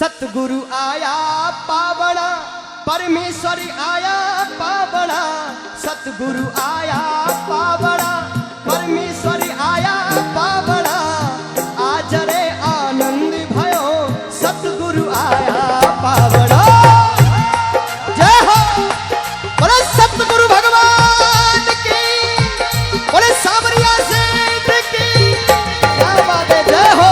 सतगुरु आया पावना, परमेश्वर आया पावना। सतगुरु आया पावना, परमेश्वर आया पावना। आज रे आनंद भयो, सतगुरु आया पावना। जय हो, बोले सतगुरु भगवान की, बोले सावरिया सेठ की। क्या बात है, जय हो।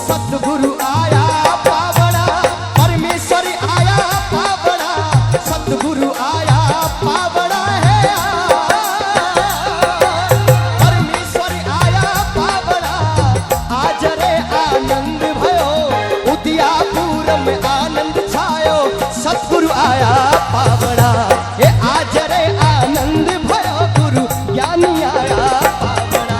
सतगुरु आया पावना, परमेश्वर आया पावना। सतगुरु आया पावना है, परमेश्वर आया पावना। आज रे आनंद भयो, उदयापुर में आनंद छायो। सतगुरु आया पावना, ये आज रे आनंद भयो, गुरु ज्ञानी आया पावना।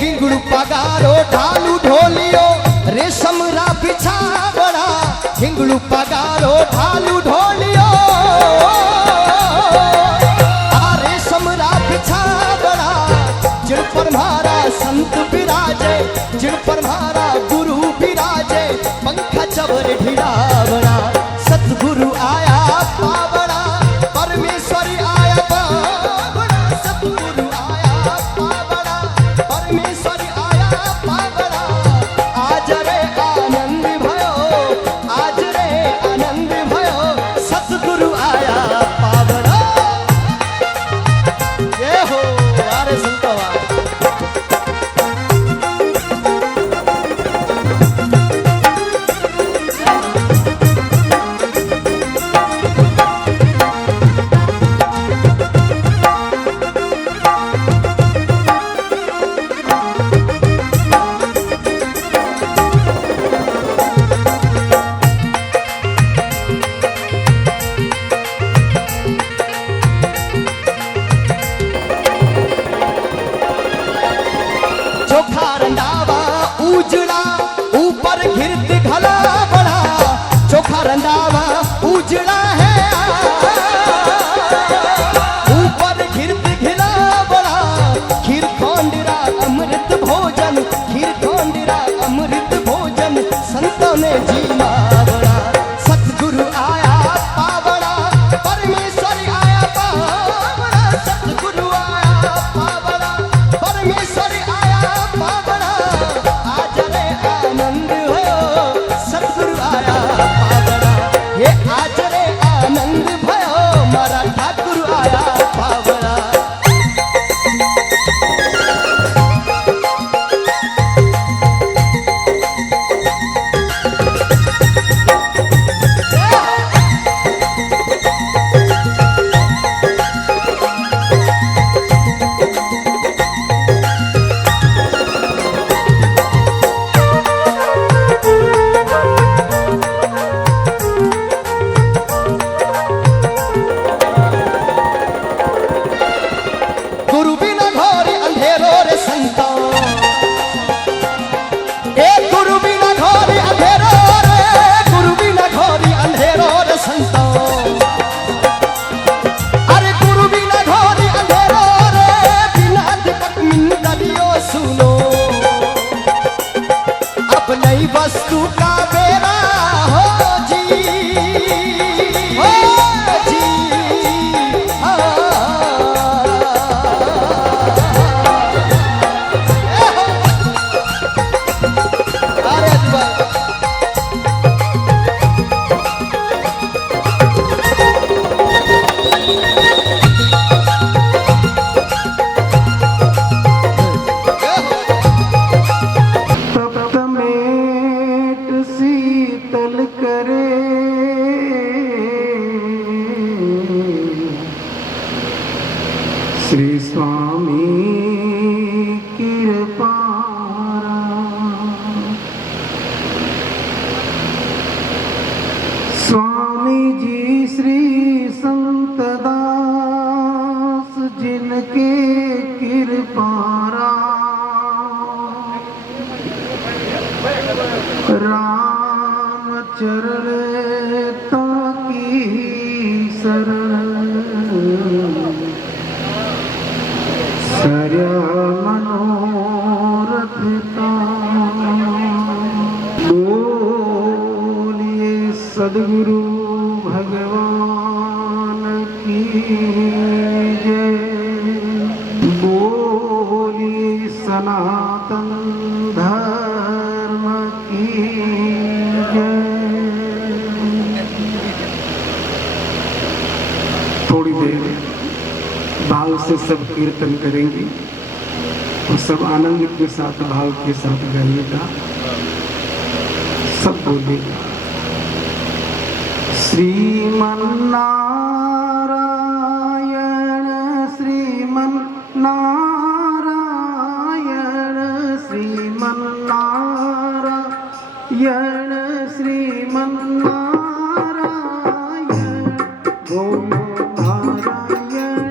हिंगड़ू पगारो ढालू ढोलियो, रेशम रा बिछावड़ा। हिंगड़ू पगारो ढालू ढोलियो, रेशम रा बिछावड़ा। जिन पर मारा संत विराजे, जिन पर मारा गुरु विराजे। पंखा चवर ढिलावड़ा, सतगुरु आया पावड़ा, परमेश्वर आया पावड़ा। सतगुरु आया पावड़ा, परमेश्वर आया पावड़ा। आज रे आनंद भयो, आज रे आनंद भयो, सतगुरु आया पावड़ा। ये हो अरे संतवा। चोखा रंधावा उजड़ा, ऊपर घिरत घला बड़ा। चोखा रंधावा उजड़ा है, ऊपर घिरत घिला बड़ा। खीर खोंडरा अमृत भोजन, खीर खोंडरा अमृत भोजन। संतों ने जीना बड़ा, सतगुरु आया पावड़ा, परमेश्वर आया पावड़ा। सतगुरु आया पावड़ा, परमेश्वर आया पावड़ा। आज रे आनंद भयो, सतगुरु आया पावड़ा। ये आज रे आनंद भयो, मारा ठाकुर आया पावड़ा। श्री स्वामी कृपारा स्वामी जी श्री संतदास जिनके कृपारा रामचरण ताकी शरण सर्व मनोरथ का बोलिए सद्गुरु भगवान की जय। बोलिए सनातन धर्म की जय। थोड़ी देर भाव से सब कीर्तन करेंगे और सब आनंद के साथ भाव के साथ गाइएगा, सब बोलेगा। श्रीमन्नारायण श्रीमन्नारायण श्रीमन्नारायण श्रीमन्नारायण बोलो नारायण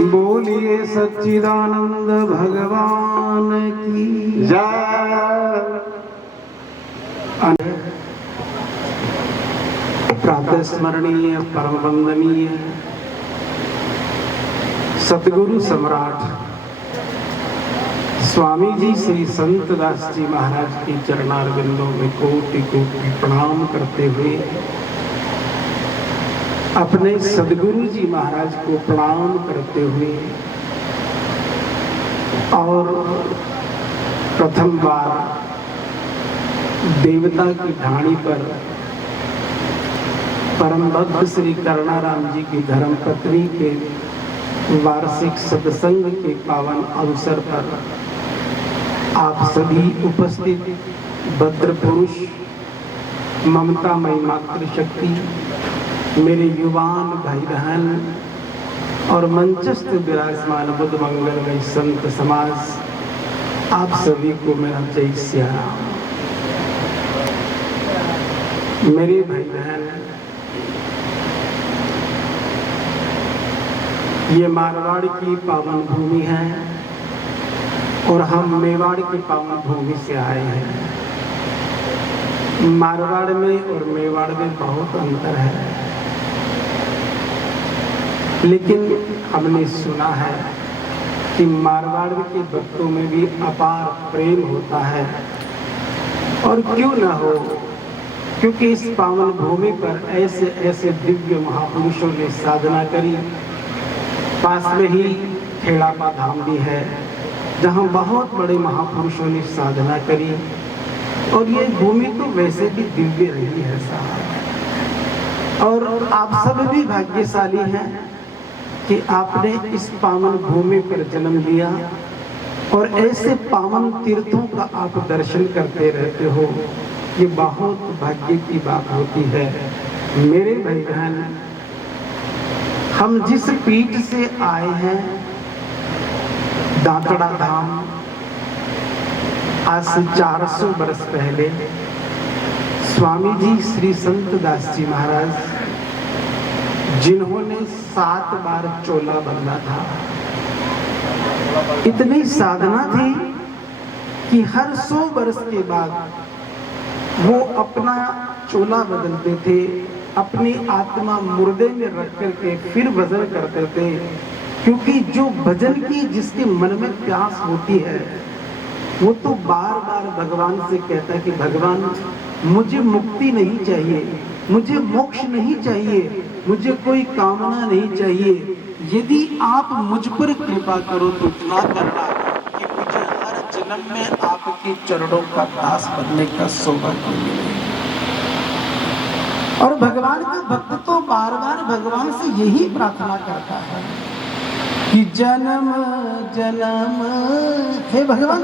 बोलिए सच्चिदानंद भगवान की जय। प्रातः स्मरणीय परम वंदनीय सतगुरु सम्राट स्वामी जी श्री संत दास जी महाराज की चरणारविंदों में कोटि कोटि प्रणाम करते हुए अपने सदगुरु जी महाराज को प्रणाम करते हुए और प्रथम बार देवता की ढाणी पर परम भक्त श्री करुणाराम जी की धर्मपत्नी के वार्षिक सत्संग के पावन अवसर पर आप सभी उपस्थित भद्र पुरुष, ममतामयी मातृशक्ति, मेरे युवान भाई बहन और मंचस्थ विराजमान बुद्ध मंगलमय संत समाज, आप सभी को मेरा जय श्री राम। मेरे भाई बहन, ये मारवाड़ की पावन भूमि है और हम मेवाड़ की पावन भूमि से आए हैं। मारवाड़ में और मेवाड़ में बहुत अंतर है, लेकिन हमने सुना है कि मारवाड़ के भक्तों में भी अपार प्रेम होता है। और क्यों न हो, क्योंकि इस पावन भूमि पर ऐसे ऐसे दिव्य महापुरुषों ने साधना करी। पास में ही खेड़ापा धाम भी है, जहाँ बहुत बड़े महापुरुषों ने साधना करी। और ये भूमि तो वैसे भी दिव्य रही है साहब। और आप सब भी भाग्यशाली हैं कि आपने इस पावन भूमि पर जन्म लिया और ऐसे पावन तीर्थों का आप दर्शन करते रहते हो। ये बहुत भाग्य की बात होती है। मेरे भाई बहन, हम जिस पीठ से आए हैं, दातड़ा धाम, आज से 400 वर्ष पहले स्वामी जी श्री संत दास जी महाराज, जिन्होंने 7 बार चोला बदला था, इतनी साधना थी कि हर 100 वर्ष के बाद वो अपना चोला बदलते थे, अपनी आत्मा मुर्दे में रख करके फिर भजन करते थे। क्योंकि जो भजन की जिसके मन में प्यास होती है, वो तो बार बार भगवान से कहता है कि भगवान मुझे मुक्ति नहीं चाहिए, मुझे मोक्ष नहीं चाहिए, मुझे कोई कामना नहीं चाहिए। यदि आप मुझ पर कृपा करो तो इतना करना कि मुझे हर जन्म में आपके चरणों का दास बनने का सौभाग्य मिले। और भगवान का भक्त तो बार बार भगवान से यही प्रार्थना करता है कि जन्म जन्म, हे भगवान,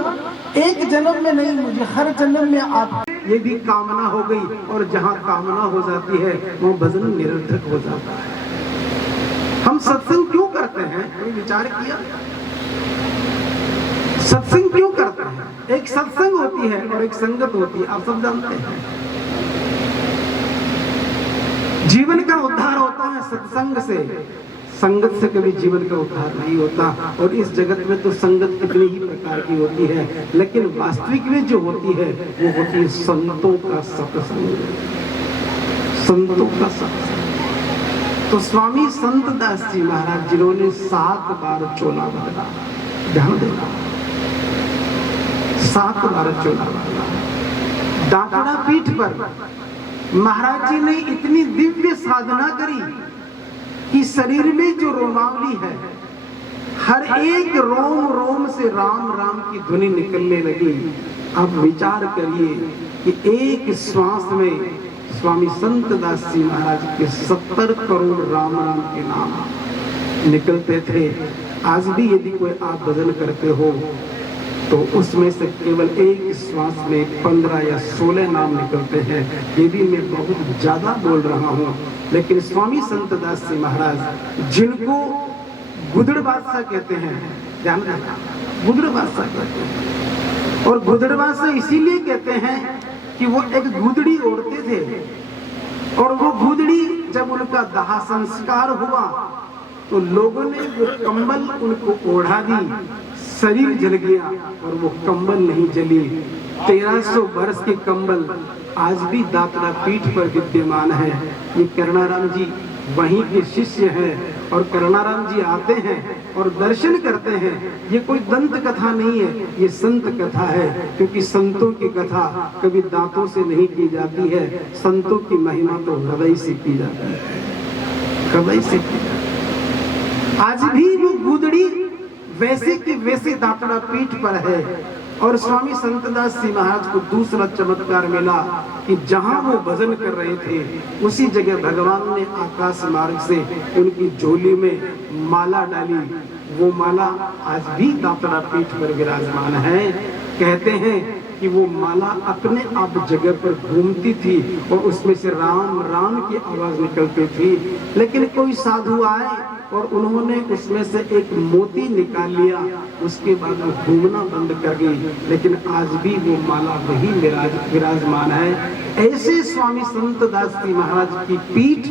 एक जन्म में नहीं, मुझे हर जन्म में आप। ये भी कामना हो गई, और जहाँ कामना हो जाती है वो भजन निरर्थक हो जाता है। हम सत्संग क्यों करते हैं, कोई विचार किया? सत्संग क्यों करते हैं? एक सत्संग होती है और एक संगत होती है, आप सब जानते हैं। जीवन का उद्धार होता है सत्संग से, संगत से कभी जीवन का उद्धार नहीं होता। और इस जगत में तो संगत कितनी ही प्रकार की होती है, लेकिन वास्तविक में जो होती है वो होती है संतों का सत्संग, संतों का सत्संग। तो स्वामी संत दास जी महाराज, जिन्होंने 7 बार चोला बदला, ध्यान देना, 7 बार चोला बदला। दातड़ा पीठ पर महाराज जी ने इतनी दिव्य साधना करी कि शरीर में जो रोमावली है, हर एक रोम रोम से राम राम की ध्वनि निकलने लगी। अब विचार करिए कि एक श्वास में स्वामी संत दास जी महाराज के 70 करोड़ राम राम के नाम निकलते थे। आज भी यदि कोई आप भजन करते हो तो उसमें से केवल एक श्वास में 15 या 16 नाम निकलते हैं। ये भी मैं बहुत ज्यादा बोल रहा हूँ, लेकिन स्वामी संत दास जी महाराज, जिनको गुदड़ बादशाह कहते हैं, ध्यान रखना, गुदड़ बादशाह कहते हैं। और गुदड़ बादशाह इसीलिए कहते हैं कि वो एक गुदड़ी ओढ़ते थे, और वो गुदड़ी जब उनका दाह संस्कार हुआ तो तो लोगों ने वो कंबल उनको ओढ़ा दी, शरीर जल गया और वो कंबल नहीं जली। 1300 वर्ष के कंबल आज भी दातरा पीठ पर विद्यमान है। ये करुणाराम जी वहीं के शिष्य हैं और करुणाराम जी आते हैं और दर्शन करते हैं। ये कोई दंत कथा नहीं है, ये संत कथा है, क्योंकि संतों की कथा कभी दांतों से नहीं की जाती है। संतों की महिमा तो हृदय से की जाती है, हृदय से की जाती है। आज भी वो गुदड़ी वैसे के वैसे दातरा पीठ पर है। और स्वामी संतदास जी महाराज को दूसरा चमत्कार मिला कि जहां वो भजन कर रहे थे उसी जगह भगवान ने आकाश मार्ग से उनकी झोली में माला डाली। वो माला आज भी दातरा पीठ पर विराजमान है। कहते हैं कि वो माला अपने आप जगह पर घूमती थी और उसमें से राम राम की आवाज निकलती थी। लेकिन कोई साधु आए और उन्होंने उसमें से एक मोती निकाल लिया, उसके बाद वो घूमना बंद कर गई। लेकिन आज भी वो माला वही विराजमान है। ऐसे स्वामी संतदास जी महाराज की पीठ,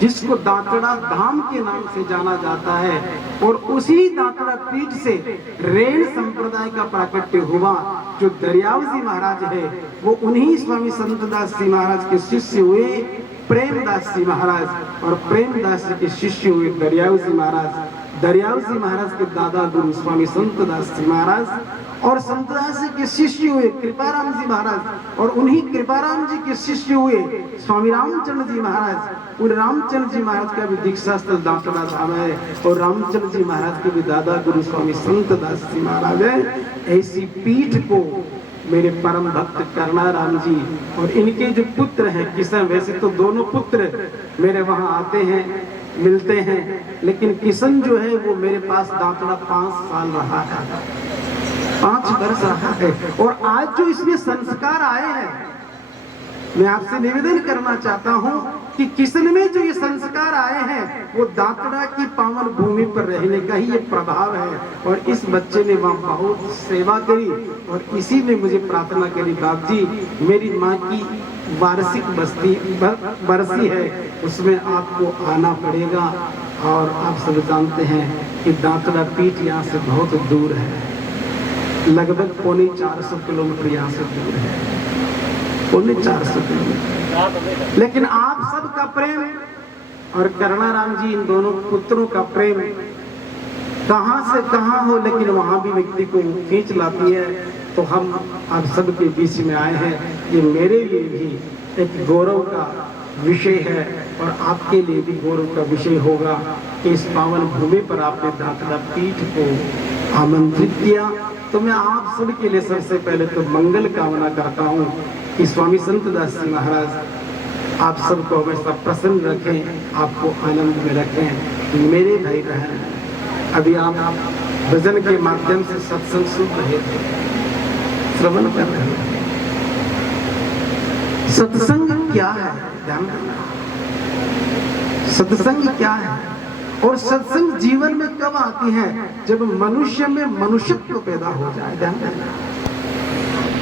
जिसको दातड़ा धाम के नाम से जाना जाता है, और उसी दातड़ा पीठ से रेण संप्रदाय का प्राकट्य हुआ। जो दरियाव जी महाराज है वो उन्हीं स्वामी संतदास जी महाराज के शिष्य हुए प्रेमदास जी महाराज, और प्रेमदास जी के शिष्य हुए दरियाव जी महाराज। दरियाव जी महाराज के दादा गुरु स्वामी संतदास जी महाराज, और संतदास जी के शिष्य हुए कृपाराम जी महाराज, और उन्हीं कृपाराम जी के शिष्य हुए स्वामी रामचंद्र जी महाराज। उन रामचंद्र जी महाराज का भी दीक्षा स्थल दातड़ा धाम है, और रामचंद्र जी महाराज के भी दादा गुरु स्वामी संतदास जी महाराज है। ऐसी पीठ को मेरे परम भक्त करुणाराम जी और इनके जो पुत्र हैं किशन, वैसे तो दोनों पुत्र मेरे वहां आते हैं, मिलते हैं, लेकिन किशन जो है वो मेरे पास दातड़ा 5 साल रहा है, 5 वर्ष रहा है। और आज जो इसमें संस्कार आए हैं, मैं आपसे निवेदन करना चाहता हूं कि किशन में जो ये संस्कार आए हैं वो दातड़ा की पावन भूमि पर रहने का ही ये प्रभाव है। और इस बच्चे ने वहां बहुत सेवा करी और इसी में मुझे प्रार्थना करी, बाप जी मेरी माँ की वार्षिक बरसी है, उसमें आपको आना पड़ेगा। और आप सब जानते हैं कि दातड़ा पीठ यहाँ से बहुत दूर है, लगभग 450 किलोमीटर यहाँ से दूर है, 450 किलोमीटर। लेकिन आप सबका प्रेम और करुणाराम जी इन दोनों पुत्रों का प्रेम कहां से कहां हो, लेकिन वहां भी व्यक्ति को खींच लाती है। तो हम आप सबके बीच में आए हैं, ये मेरे लिए भी एक गौरव का विषय है और आपके लिए भी गौरव का विषय होगा कि इस पावन भूमि पर आपने दातड़ा पीठ को आमंत्रित किया। तो मैं आप सबके लिए सबसे पहले तो मंगल कामना करता हूँ कि स्वामी संतदास जी महाराज आप सबको हमेशा प्रसन्न रखें, आपको आनंद में रखें। मेरे भाई बहन, अभी आप भजन के माध्यम से सत्संग सुन रहे थे, श्रवण कर रहे थे। सत्संग क्या है, ध्यान देना। सत्संग क्या है और सत्संग जीवन में कब आती है? जब मनुष्य में मनुष्यत्व पैदा हो जाए। ध्यान देना,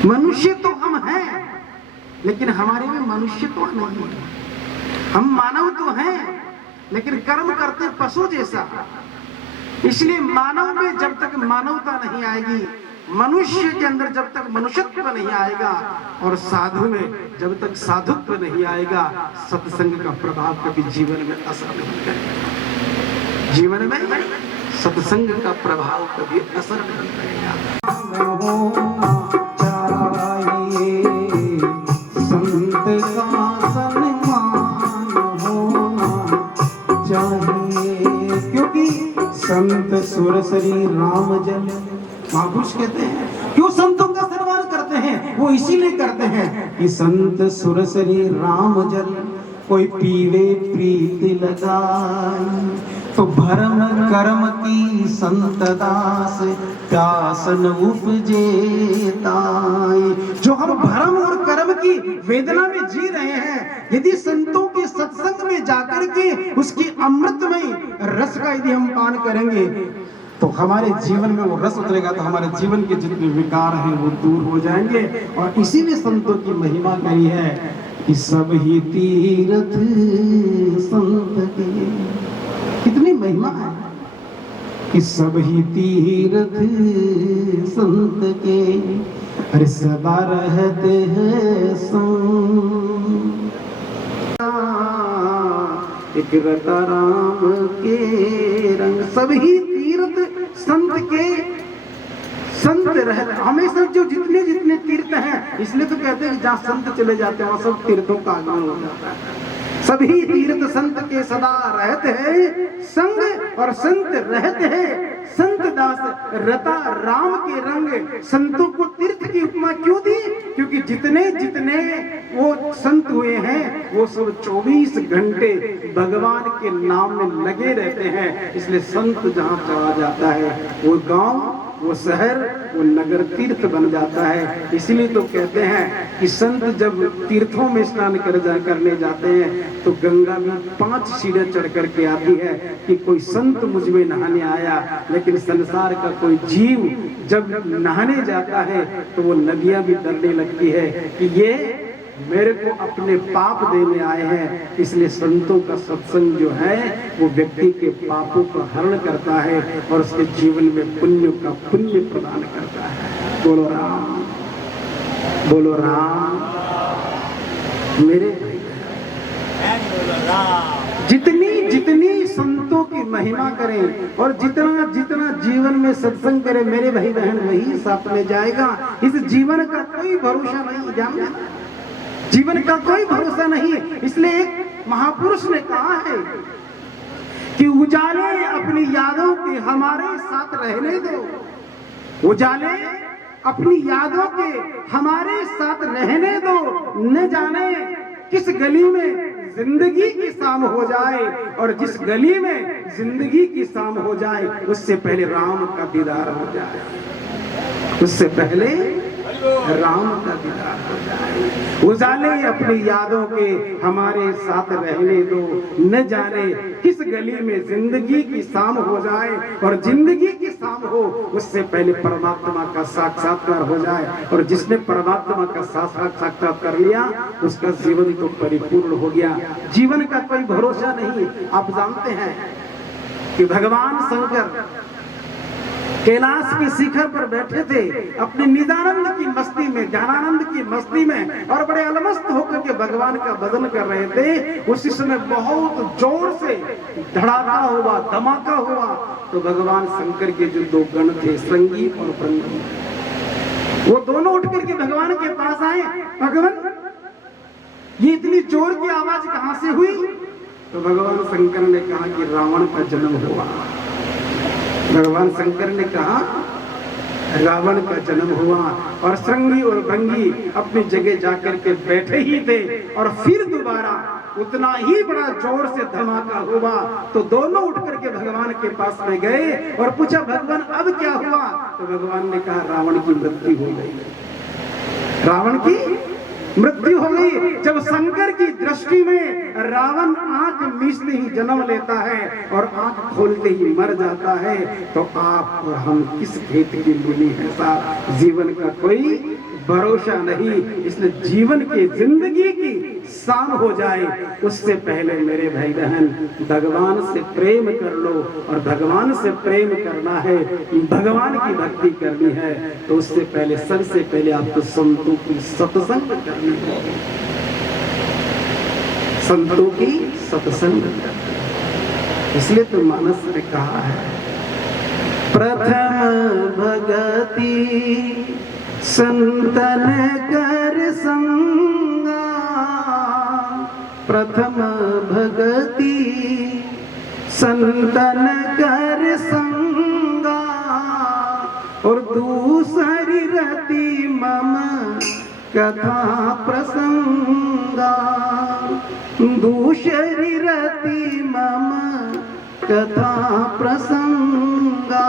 मनुष्य तो हम हैं लेकिन हमारे में मनुष्य तो नहीं है। हम मानव तो हैं लेकिन कर्म करते पशु जैसा। इसलिए मानव में जब तक मानवता नहीं आएगी, मनुष्य के अंदर जब तक मनुष्यत्व नहीं आएगा, और साधु में जब तक साधुत्व नहीं आएगा, सत्संग का प्रभाव कभी जीवन में असर नहीं करेगा। जीवन में सत्संग का प्रभाव कभी असर नहीं करेगा। संत का सन्मान होना चाहिए, क्योंकि संत सुरसरी राम जल। महापुरुष कहते हैं क्यों संतों का सम्मान करते हैं? वो इसीलिए करते हैं कि संत सुरसरी राम जल कोई पीवे प्रीति लगाई, तो भरम कर्म की संत दास प्यासन उपजे ताई। जो हम भरम और कर्म की वेदना में जी रहे हैं, यदि संतों के सत्संग में जाकर के उसकी अमृतमय रस का यदि हम पान करेंगे तो हमारे जीवन में वो रस उतरेगा, तो हमारे जीवन के जितने विकार हैं वो दूर हो जाएंगे। और इसीलिए संतों की महिमा कही है कि सब ही तीर्थ संत के। कितनी महिमा है। कि सब ही तीर्थ संत के अरे सदा रहते हैं संग। एक रता राम के रंग, सभी तीर्थ संत के संत रहते हमेशा। जो जितने जितने तीर्थ हैं, इसलिए तो कहते हैं कि जहाँ संत चले जाते हैं वहाँ सब तीर्थों का आगमन हो जाता है। सभी तीर्थ संत के सदा रहते हैं संग, और संत रहते हैं संत दास रता राम के रंग। संतों को तीर्थ की उपमा क्यों दी? क्योंकि जितने जितने वो संत हुए हैं वो सब 24 घंटे भगवान के नाम में लगे रहते हैं। इसलिए संत जहाँ चला जाता है वो गांव, वो शहर, वो नगर तीर्थ बन जाता है। इसीलिए तो कहते हैं कि संत जब तीर्थों में स्नान करने जाते हैं तो गंगा में 5 सीढ़ियां चढ़ करके आती है कि कोई संत मुझ में नहाने आया। लेकिन संसार का कोई जीव जब नहाने जाता है तो वो नदियां भी डरने लगती है कि ये मेरे को अपने पाप देने आए हैं। इसलिए संतों का सत्संग जो है वो व्यक्ति के पापों का हरण करता है और उसके जीवन में पुण्य का पुण्य प्रदान करता है। बोलो राम, बोलो राम। मेरे जितनी जितनी संतों की महिमा करें और जितना जितना जीवन में सत्संग करें मेरे भाई बहन, वही साथ में जाएगा। इस जीवन का कोई भरोसा नहीं, जानना जीवन का कोई भरोसा नहीं है। इसलिए एक महापुरुष ने कहा है कि उजाले अपनी यादों के हमारे साथ रहने दो, उजाले अपनी यादों के हमारे साथ रहने दो। न जाने किस गली में जिंदगी की शाम हो जाए, और जिस गली में जिंदगी की शाम हो जाए उससे पहले राम का दीदार हो जाए, उससे पहले राम का दीदार हो जाए। उजाले अपनी यादों के हमारे साथ रहने दो, न जाने किस गली में जिंदगी की शाम हो जाए, और जिंदगी की शाम हो उससे पहले परमात्मा का साक्षात्कार हो जाए। और जिसने परमात्मा का साक्षात्कार कर लिया उसका जीवन तो परिपूर्ण हो गया। जीवन का कोई भरोसा नहीं। आप जानते हैं कि भगवान शंकर कैलाश के शिखर पर बैठे थे अपने निदानंद की मस्ती में, ज्ञानानंद की मस्ती में, और बड़े अलमस्त होकर के भगवान का भजन कर रहे थे। उसी समय बहुत जोर से धड़ाका हुआ, धमाका हुआ। तो भगवान शंकर के जो 2 गण थे, श्रृंगी और भृंगी, वो दोनों उठ करके भगवान के पास आए। भगवान, ये इतनी जोर की आवाज कहां से हुई? तो भगवान शंकर ने कहा कि रावण का जन्म हुआ। भगवान शंकर ने कहा रावण का जन्म हुआ, और श्रृंगी और भृंगी अपनी जगह जाकर के बैठे ही थे। और फिर दोबारा उतना ही बड़ा जोर से धमाका हुआ। तो दोनों उठ करके भगवान के पास में गए और पूछा, भगवान अब क्या हुआ? तो भगवान ने कहा रावण की मृत्यु हो गई, रावण की मृत्यु हो गई। जब शंकर की दृष्टि में रावण आंख मीचते ही जन्म लेता है और आंख खोलते ही मर जाता है, तो आप और हम किस खेत की मूली है साहब। जीवन का कोई भरोसा नहीं। इसलिए जीवन की जिंदगी की शाम हो जाए उससे पहले मेरे भाई बहन भगवान से प्रेम कर लो। और भगवान से प्रेम करना है, भगवान की भक्ति करनी है, तो उससे पहले सबसे पहले आपको संतों की सत्संग करनी है, संतों की सत्संग करनी है। इसलिए तो मानस ने कहा है, प्रथम भगति संतन कर संगा, प्रथम भगति संतन कर संगा, और दूसरी रति मम कथा प्रसंगा, दूसरी रति मम कथा प्रसंगा,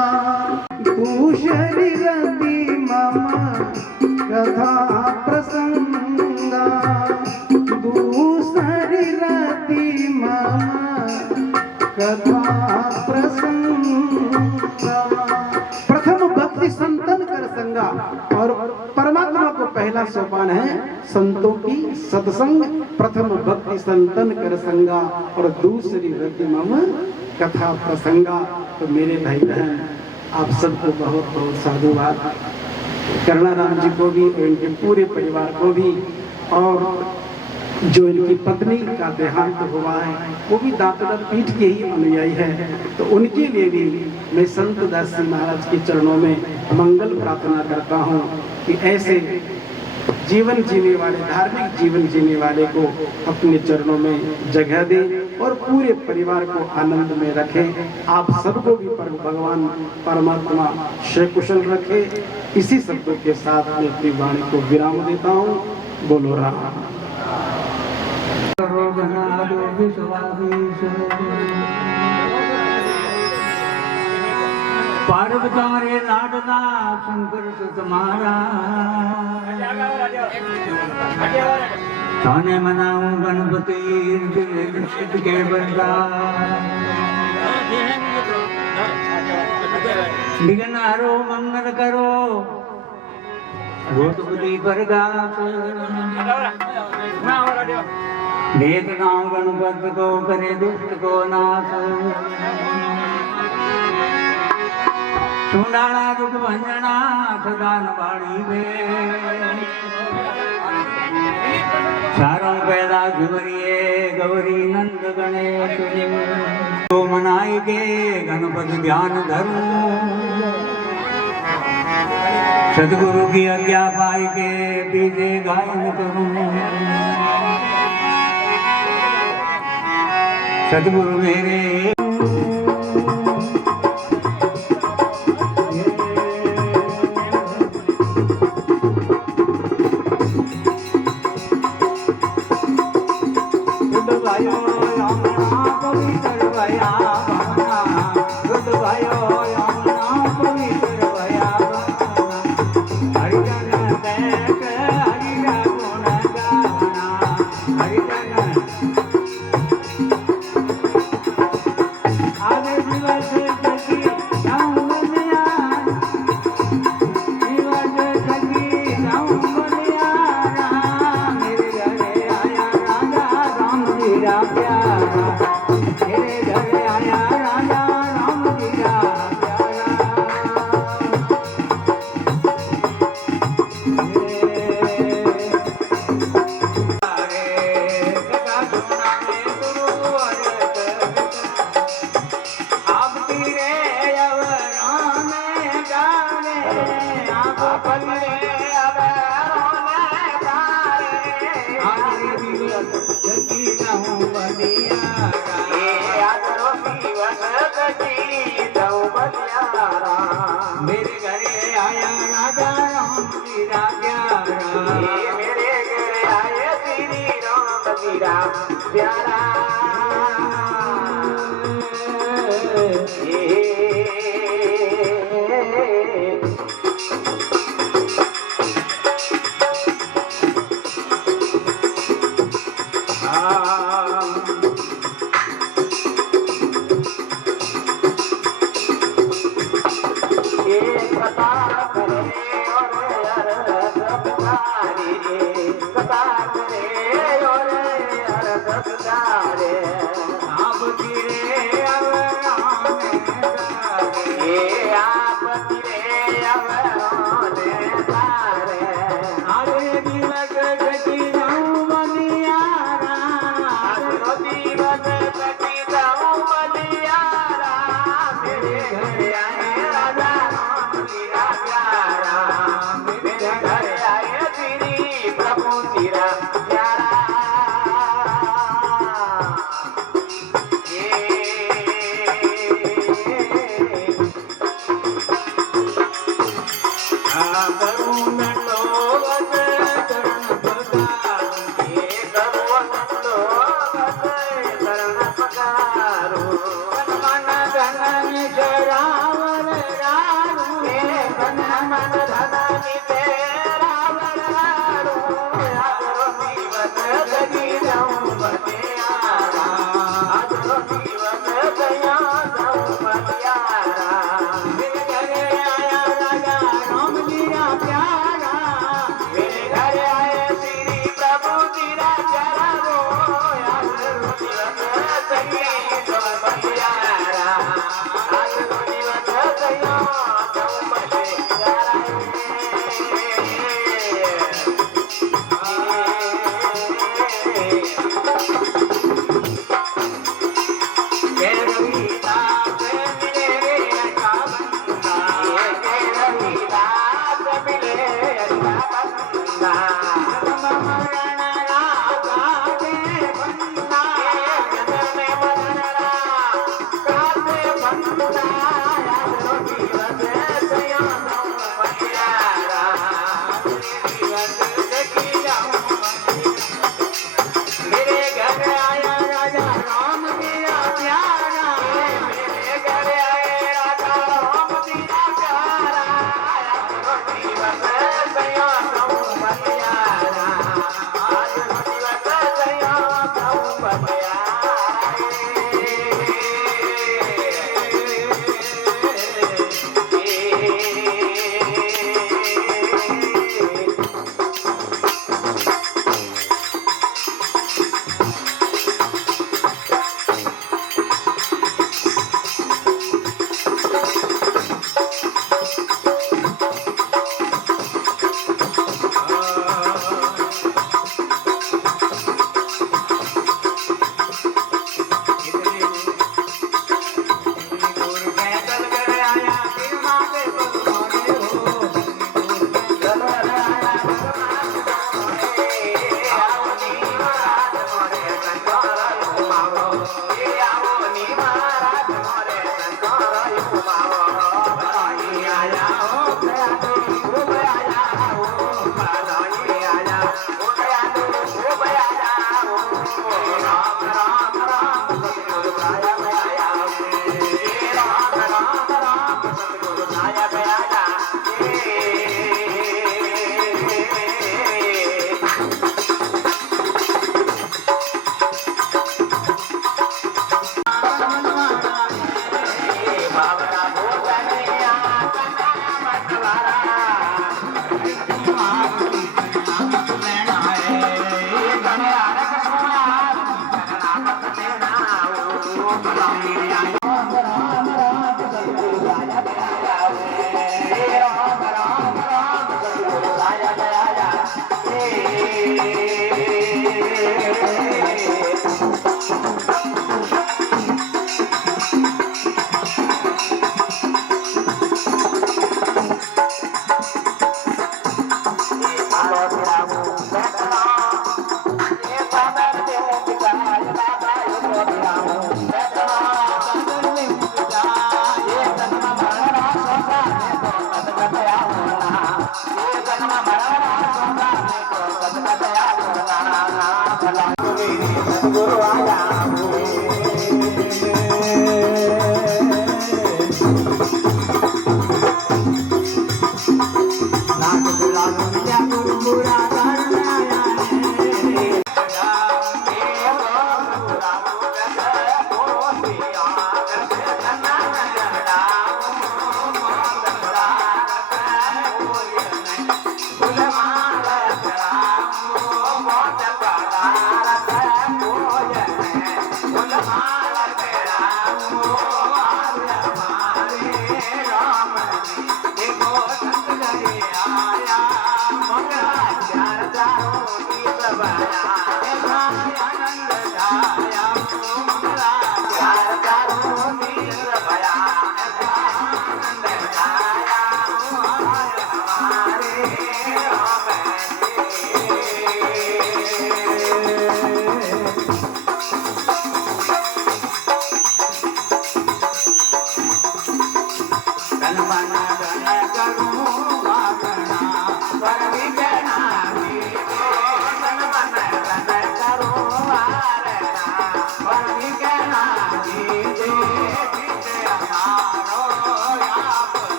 दूसरी रति मम कथा प्रसंगा, दूसरी रति मम कथा प्रसंगा। प्रथम भक्ति संतन कर संगा, और परमात्मा को पहला सोपान है संतों की सत्संग। प्रथम भक्ति संतन कर संगा, और दूसरी रति मम कथा प्रसंगा, तो मेरे भाई बहन आप सबको बहुत बहुत साधुवाद। करुणाराम जी को भी और इनके पूरे परिवार को भी, और जो इनकी पत्नी का देहांत हुआ है वो भी दातुड़ा पीठ के ही अनुयायी है, तो उनके लिए भी मैं संत दास जी महाराज के चरणों में मंगल प्रार्थना करता हूँ कि ऐसे जीवन जीने वाले, धार्मिक जीवन जीने वाले को अपने चरणों में जगह दे और पूरे परिवार को आनंद में रखे। आप सबको भी भगवान परमात्मा सकुशल रखे। इसी शब्दों के साथ मैं अपनी वाणी को विराम देता हूँ। बोलो राम। पार्वतारे लाडला शंकर तुम्हारा, थाने मनाऊं गणपति के बंदा, विघ्न हरो मंगल करो भूत बुद्धि प्रगास, देख गाँव गणपत को करे दुष्ट को नाश, चूंडाला दुख भंजना सदान बाड़ी में, चारों पैदा घुमरिए गौरी नंद गणेश, तो मनाई के गणपति ध्यान धरूं, सदगुरु की आज्ञा पाई के पीछे गायन करूं, सदगुरु मेरे मेरे घरे आया राजा राम जी राजा, मेरे घरे आया श्री राम जी प्यारा, Thank you.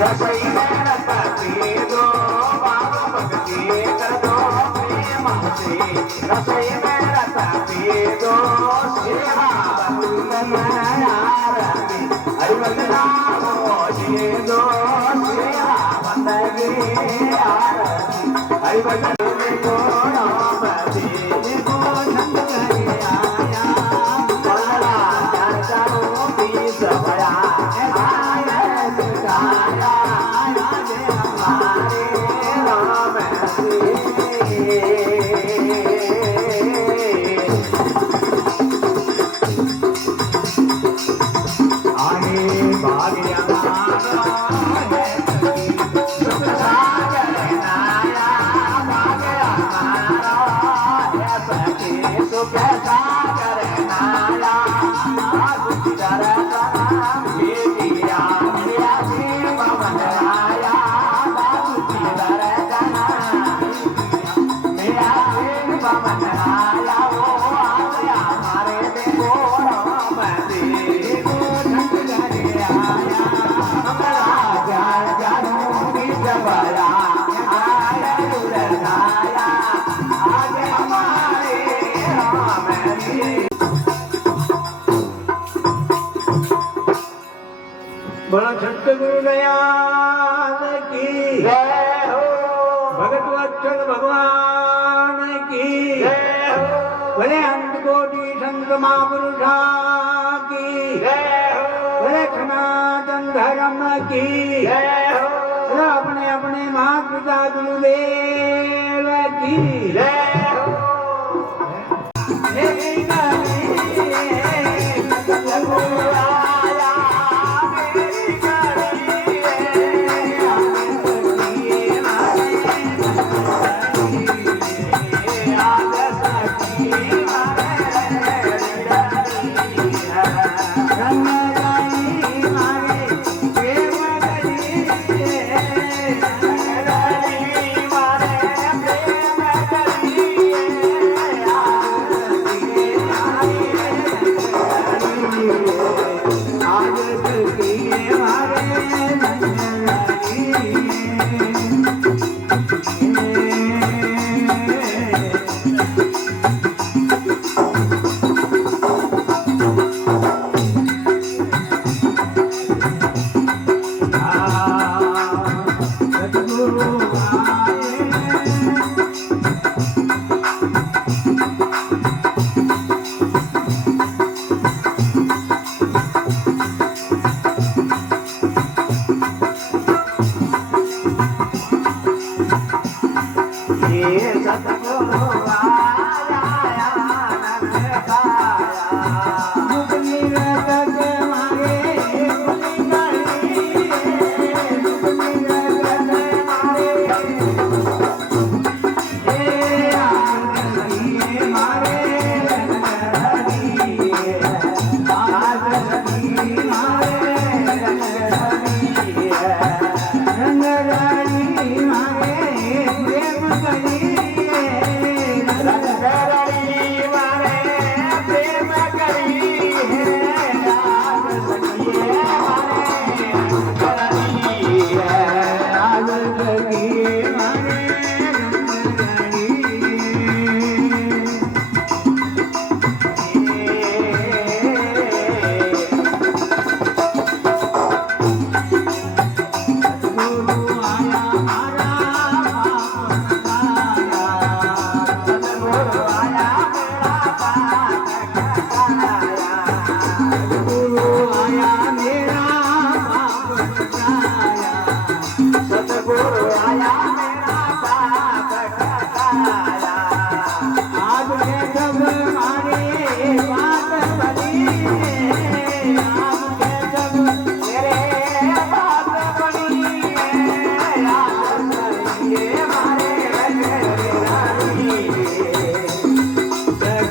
रसोई में रस पी दो, बाबा भक्ति कर दो, प्रेम रसोई में रस पी दो सेवा बंदना आरती हरिवंदना मोजी दो सेवा बंदगी आरती हरिवंदना को नाम दे को छंद करे आया बलरा चारों पीस भया आया सुखाया आया जे हमारे राम बोलो सतगुरु दयाल की जय हो भगत वत्सल भगवान की जय हो बोले अंत कोटि संत महापुरुषा की जय हो बोले सनातन धर्म की जय हो बोले अपने अपने माता पिता गुरुदेव की जय हो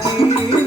की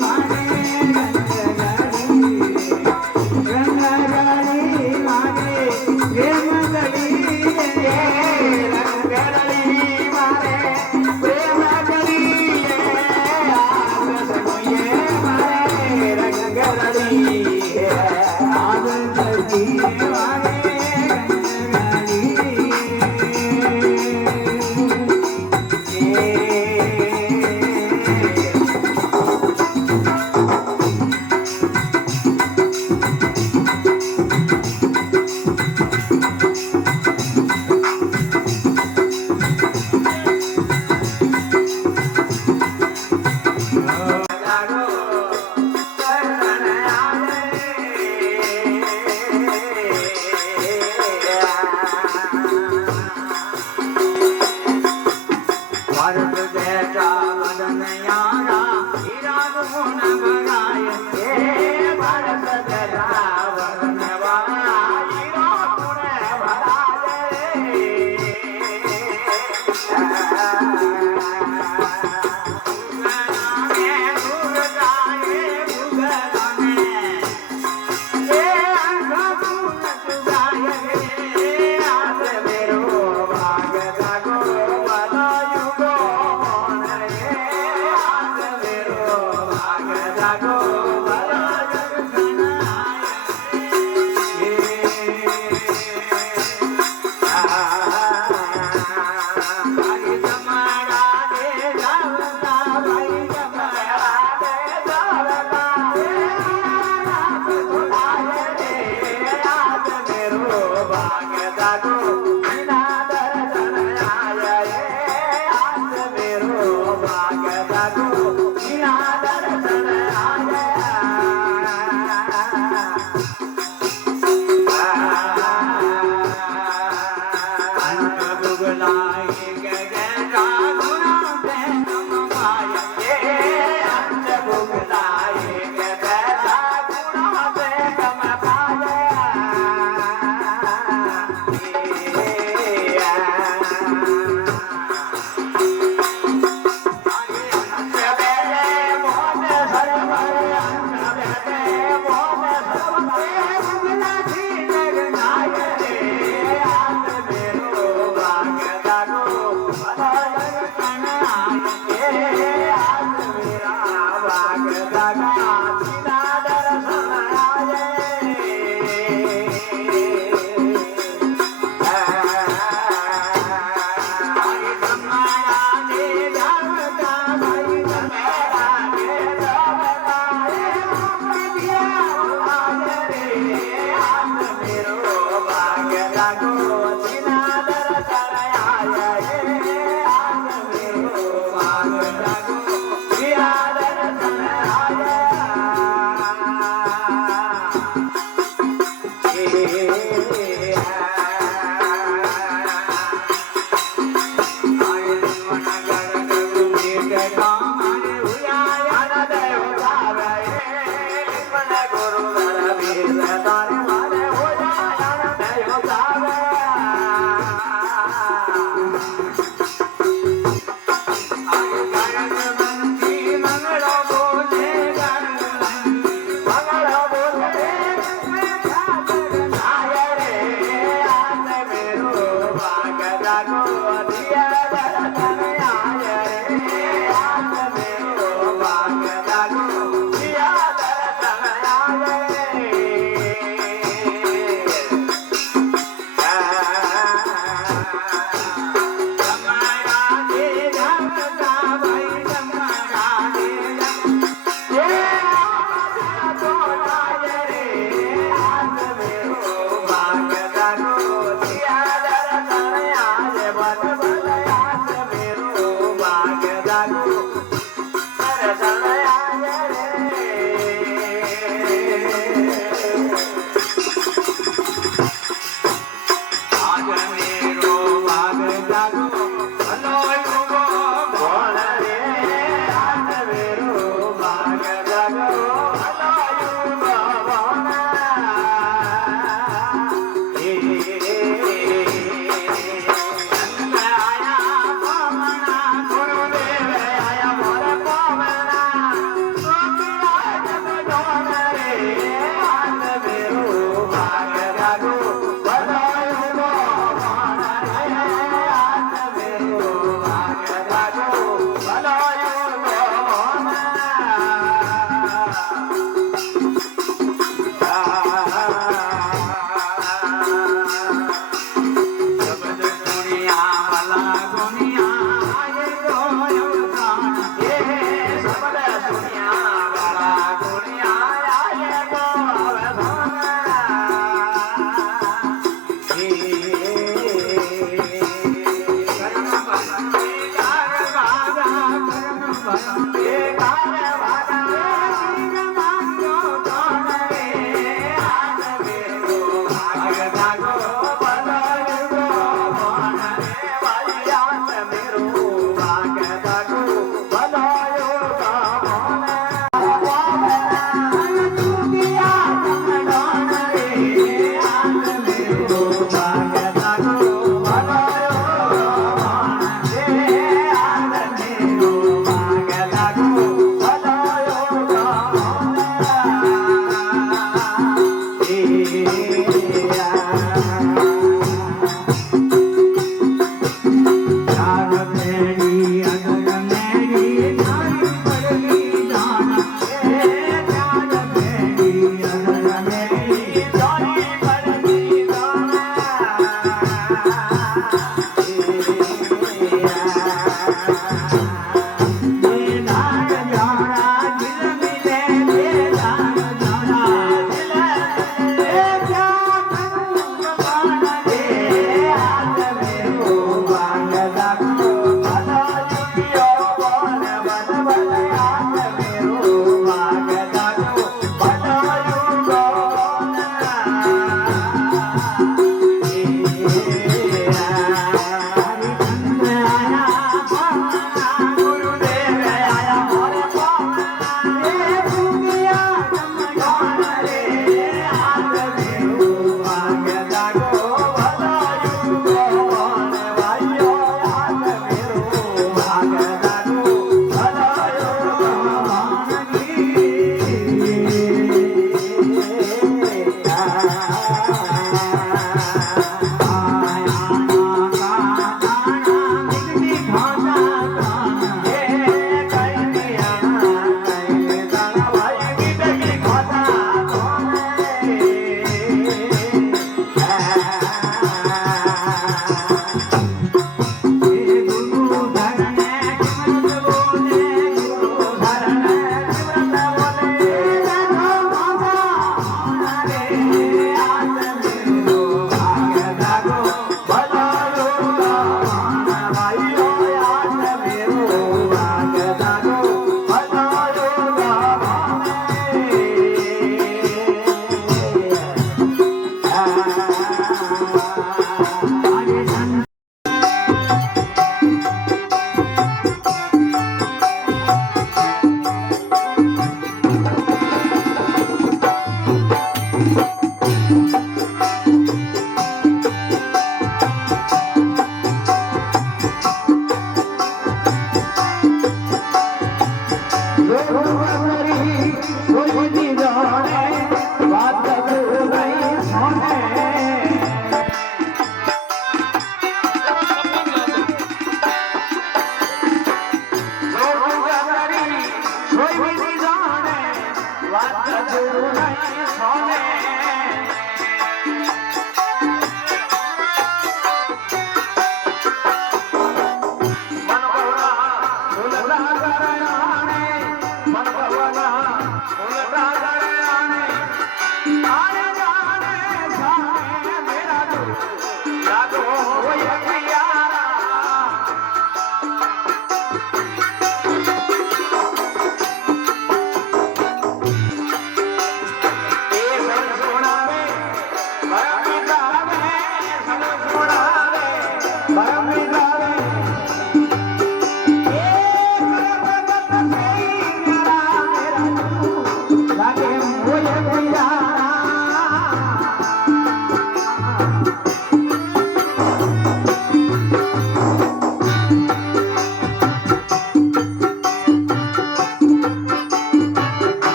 लागे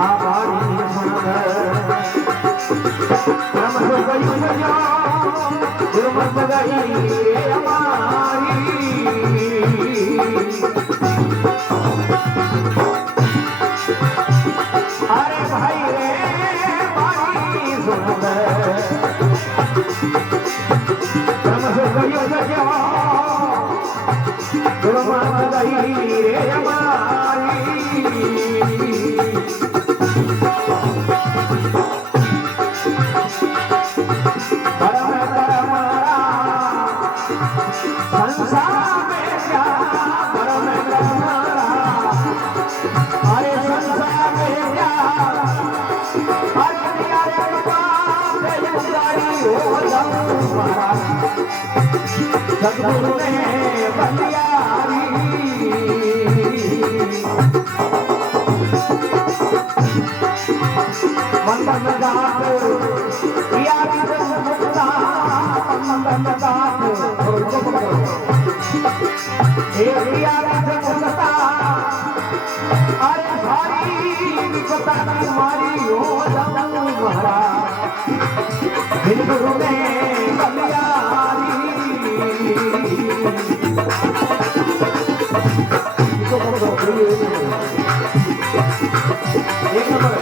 आभारी सुंदर रम से गई सजा गुरमत गई हमारी अरे भाई रे भाई सुंदर रम से गई सजा गुरमत गई हमारी सतगुरु ने बलियारी मंदन गात यारी मुक्ता मंदन गात हे यारी मुक्ता अरे भारी विपता मारी हो जाऊं महाराज सतगुरु ने बलियारी एक नंबर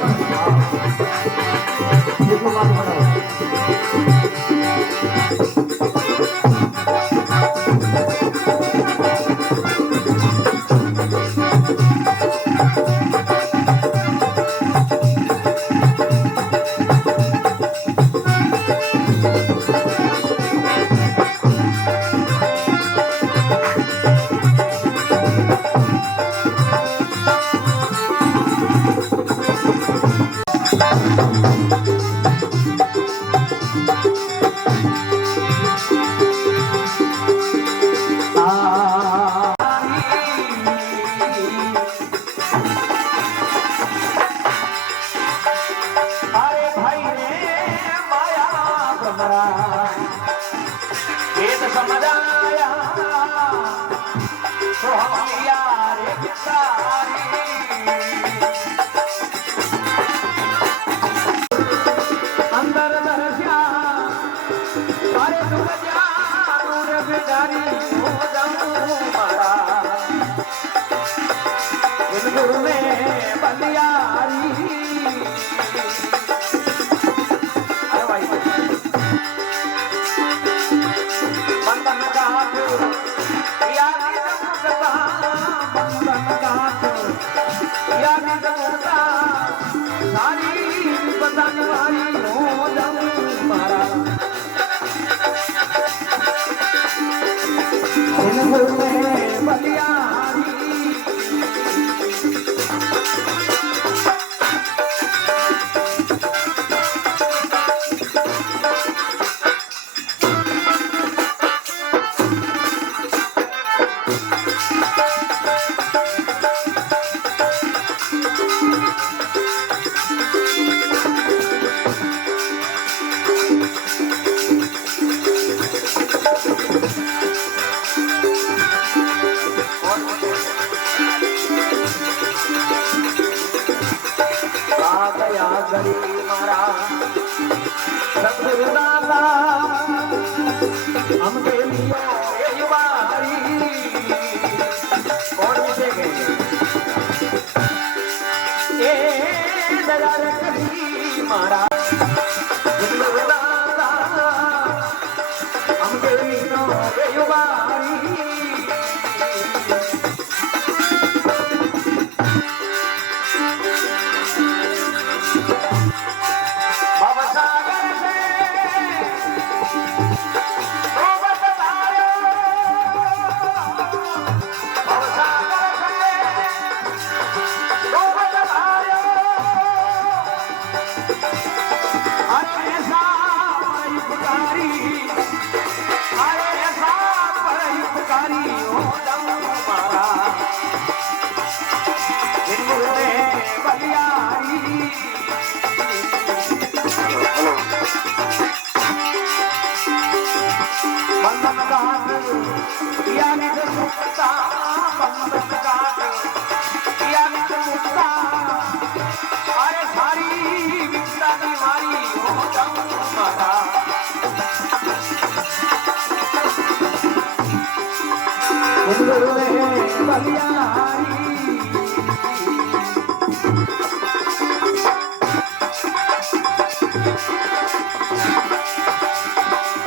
घुंघरू रहे बलियारी